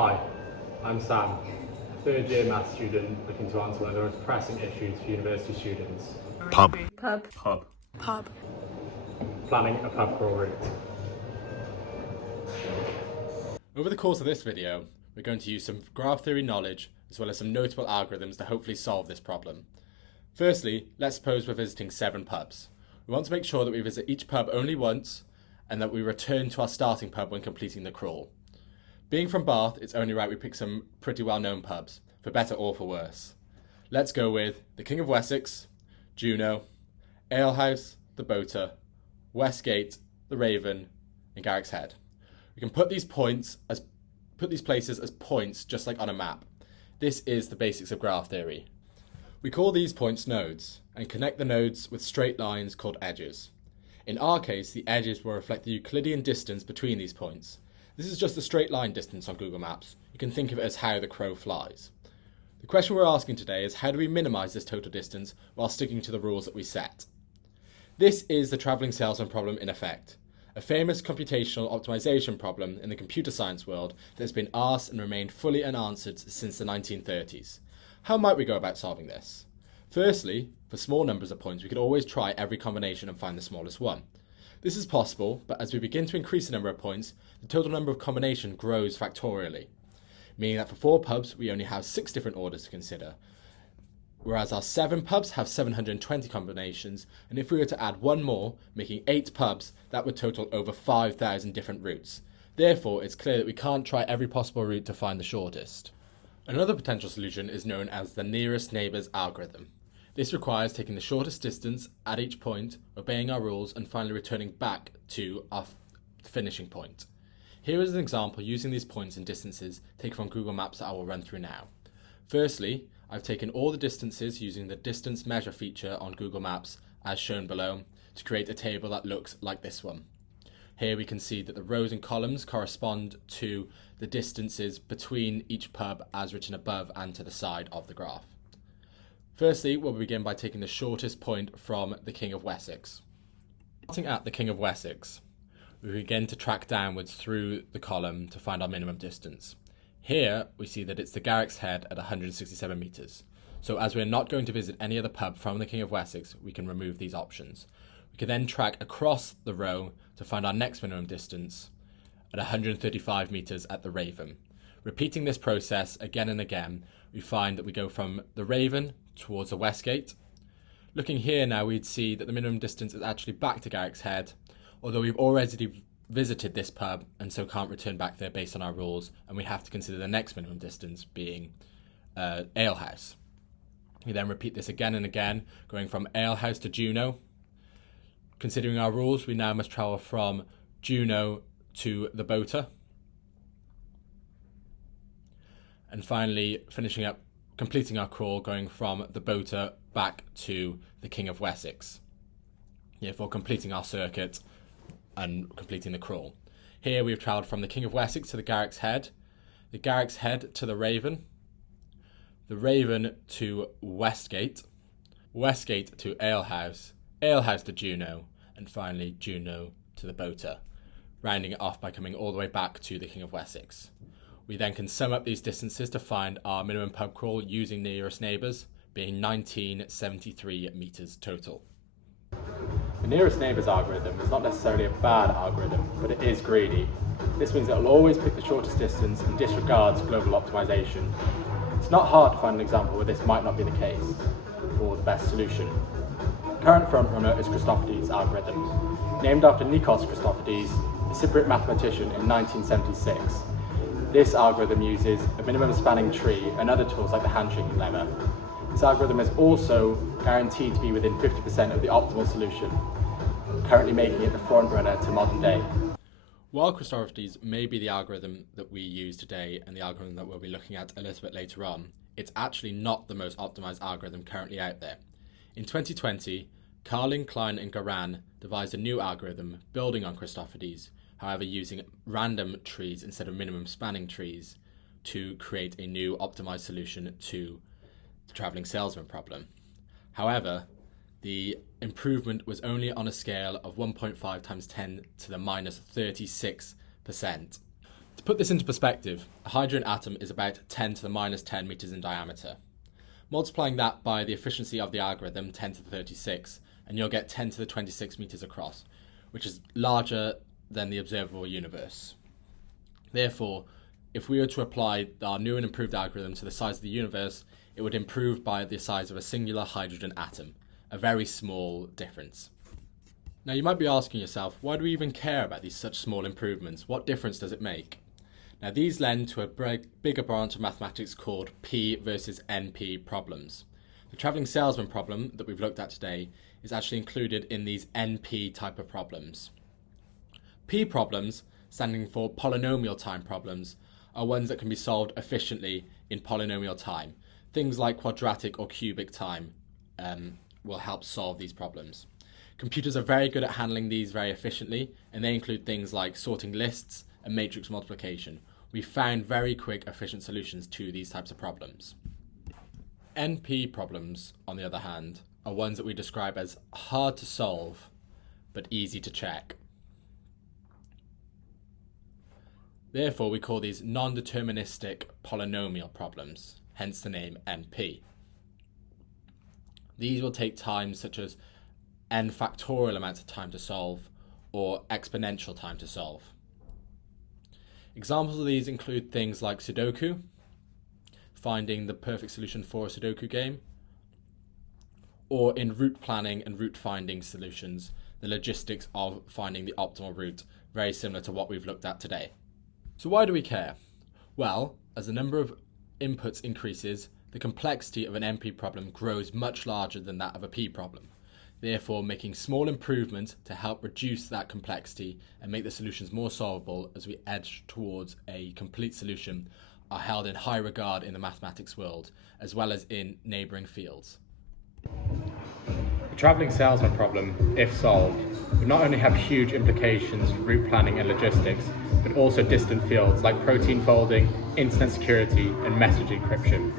Hi, I'm Sam, a third year maths student looking to answer one of the most pressing issues for university students. Pub. Planning a pub crawl route. Over the course of this video, we're going to use some graph theory knowledge as well as some notable algorithms to hopefully solve this problem. Firstly, let's suppose we're visiting 7 pubs. We want to make sure that we visit each pub only once and that we return to our starting pub when completing the crawl. Being from Bath, it's only right we pick some pretty well-known pubs, for better or for worse. Let's go with the King of Wessex, Juno, Alehouse, the Boater, Westgate, the Raven, and Garrick's Head. We can put these places as points just like on a map. This is the basics of graph theory. We call these points nodes and connect the nodes with straight lines called edges. In our case, the edges will reflect the Euclidean distance between these points. This is just a straight line distance on Google Maps. You can think of it as how the crow flies. The question we're asking today is how do we minimize this total distance while sticking to the rules that we set? This is the Travelling Salesman Problem in effect, a famous computational optimization problem in the computer science world that has been asked and remained fully unanswered since the 1930s. How might we go about solving this? Firstly, for small numbers of points, we could always try every combination and find the smallest one. This is possible, but as we begin to increase the number of points, the total number of combinations grows factorially, meaning that for 4 pubs, we only have 6 different orders to consider, whereas our 7 pubs have 720 combinations, and if we were to add 1 more, making 8 pubs, that would total over 5,000 different routes. Therefore, it's clear that we can't try every possible route to find the shortest. Another potential solution is known as the nearest neighbours algorithm. This requires taking the shortest distance at each point, obeying our rules, and finally returning back to our finishing point. Here is an example using these points and distances taken from Google Maps that I will run through now. Firstly, I've taken all the distances using the distance measure feature on Google Maps as shown below to create a table that looks like this one. Here we can see that the rows and columns correspond to the distances between each pub as written above and to the side of the graph. Firstly, we'll begin by taking the shortest point from the King of Wessex. Starting at the King of Wessex, we begin to track downwards through the column to find our minimum distance. Here we see that it's the Garrick's Head at 167 metres. So as we're not going to visit any other pub from the King of Wessex, we can remove these options. We can then track across the row to find our next minimum distance at 135 metres at the Raven. Repeating this process again and again, we find that we go from the Raven towards the Westgate. Looking here now, we'd see that the minimum distance is actually back to Garrick's Head, although we've already visited this pub and so can't return back there based on our rules, and we have to consider the next minimum distance being Alehouse. We then repeat this again and again, going from Alehouse to Juno. Considering our rules, we now must travel from Juno to the Boater. And finally, finishing up, completing our crawl, going from the Boater back to the King of Wessex. Therefore, completing our circuit and completing the crawl. Here we've travelled from the King of Wessex to the Garrick's Head to the Raven to Westgate, Westgate to Alehouse, Alehouse to Juno, and finally Juno to the Boater, rounding it off by coming all the way back to the King of Wessex. We then can sum up these distances to find our minimum pub crawl using nearest neighbours, being 1973 metres total. The nearest neighbours algorithm is not necessarily a bad algorithm, but it is greedy. This means it will always pick the shortest distance and disregards global optimization. It's not hard to find an example where this might not be the case for the best solution. The current frontrunner is Christophidis' algorithm. Named after Nikos Christophidis, a Cypriot mathematician in 1976. This algorithm uses a minimum spanning tree and other tools like the handshaking lemma. This algorithm is also guaranteed to be within 50% of the optimal solution, currently making it the frontrunner to modern day. While Christophidis may be the algorithm that we use today and the algorithm that we'll be looking at a little bit later on, it's actually not the most optimized algorithm currently out there. In 2020, Carlin, Klein and Garan devised a new algorithm building on Christophidis, however using random trees instead of minimum spanning trees to create a new optimized solution to the Travelling Salesman Problem. However, the improvement was only on a scale of 1.5 times 10 to the minus 36%. To put this into perspective, a hydrogen atom is about 10 to the minus 10 meters in diameter. Multiplying that by the efficiency of the algorithm, 10 to the 36, and you'll get 10 to the 26 meters across, which is larger than the observable universe. Therefore, if we were to apply our new and improved algorithm to the size of the universe, it would improve by the size of a singular hydrogen atom, a very small difference. Now you might be asking yourself, why do we even care about these such small improvements? What difference does it make? Now these lend to a bigger branch of mathematics called P versus NP problems. The travelling salesman problem that we've looked at today is actually included in these NP type of problems. P problems, standing for polynomial time problems, are ones that can be solved efficiently in polynomial time. Things like quadratic or cubic time will help solve these problems. Computers are very good at handling these very efficiently, and they include things like sorting lists and matrix multiplication. We found very quick, efficient solutions to these types of problems. NP problems, on the other hand, are ones that we describe as hard to solve, but easy to check. Therefore, we call these non-deterministic polynomial problems, hence the name NP. These will take time such as n factorial amounts of time to solve, or exponential time to solve. Examples of these include things like Sudoku, finding the perfect solution for a Sudoku game, or in route planning and route finding solutions, the logistics of finding the optimal route, very similar to what we've looked at today. So why do we care? Well, as the number of inputs increases, the complexity of an NP problem grows much larger than that of a P problem, therefore making small improvements to help reduce that complexity and make the solutions more solvable as we edge towards a complete solution are held in high regard in the mathematics world, as well as in neighbouring fields. The travelling salesman problem, if solved, would not only have huge implications for route planning and logistics, but also distant fields like protein folding, internet security, and message encryption.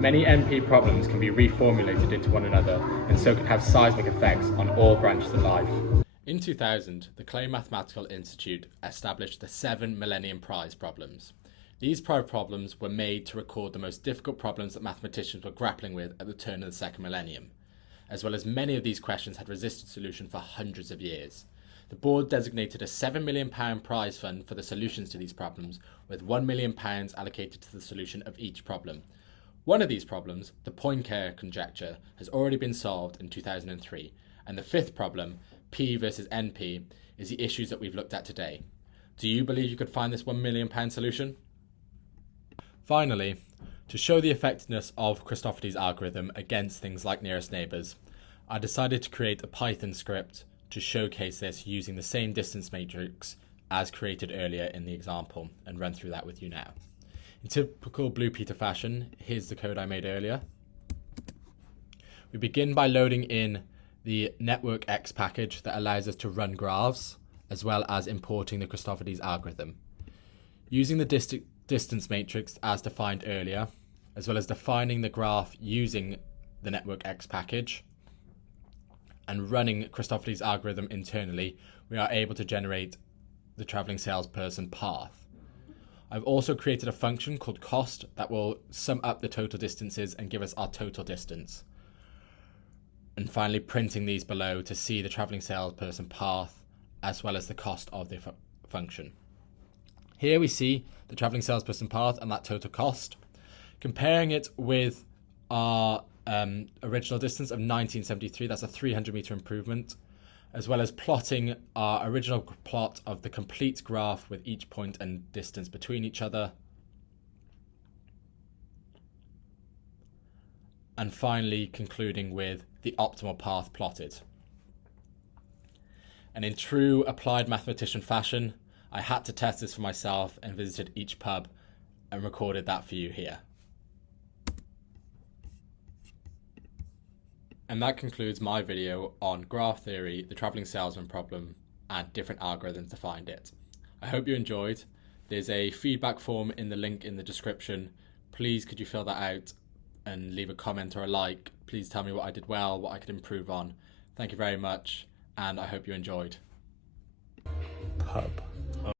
Many NP problems can be reformulated into one another, and so can have seismic effects on all branches of life. In 2000, the Clay Mathematical Institute established the 7 Millennium Prize problems. These prize problems were made to record the most difficult problems that mathematicians were grappling with at the turn of the second millennium, as well as many of these questions had resisted solution for hundreds of years. The board designated a £7 million prize fund for the solutions to these problems, with £1 million allocated to the solution of each problem. One of these problems, the Poincare conjecture, has already been solved in 2003, and the fifth problem, P versus NP, is the issues that we've looked at today. Do you believe you could find this £1 million solution? Finally, to show the effectiveness of Christophorty's algorithm against things like nearest neighbours, I decided to create a Python script to showcase this using the same distance matrix as created earlier in the example, and run through that with you now. In typical Blue Peter fashion, here's the code I made earlier. We begin by loading in the network X package that allows us to run graphs, as well as importing the Christophorty's algorithm. Using the distance matrix as defined earlier, as well as defining the graph using the network X package, and running Christophorty's algorithm internally, we are able to generate the travelling salesperson path. I've also created a function called cost that will sum up the total distances and give us our total distance. And finally printing these below to see the travelling salesperson path as well as the cost of the function. Here we see the travelling salesperson path and that total cost. Comparing it with our original distance of 1973, that's a 300 meter improvement, as well as plotting our original plot of the complete graph with each point and distance between each other. And finally concluding with the optimal path plotted. And in true applied mathematician fashion, I had to test this for myself and visited each pub and recorded that for you here. And that concludes my video on graph theory, the travelling salesman problem, and different algorithms to find it. I hope you enjoyed. There's a feedback form in the link in the description. Please could you fill that out and leave a comment or a like. Please tell me what I did well, what I could improve on. Thank you very much, and I hope you enjoyed.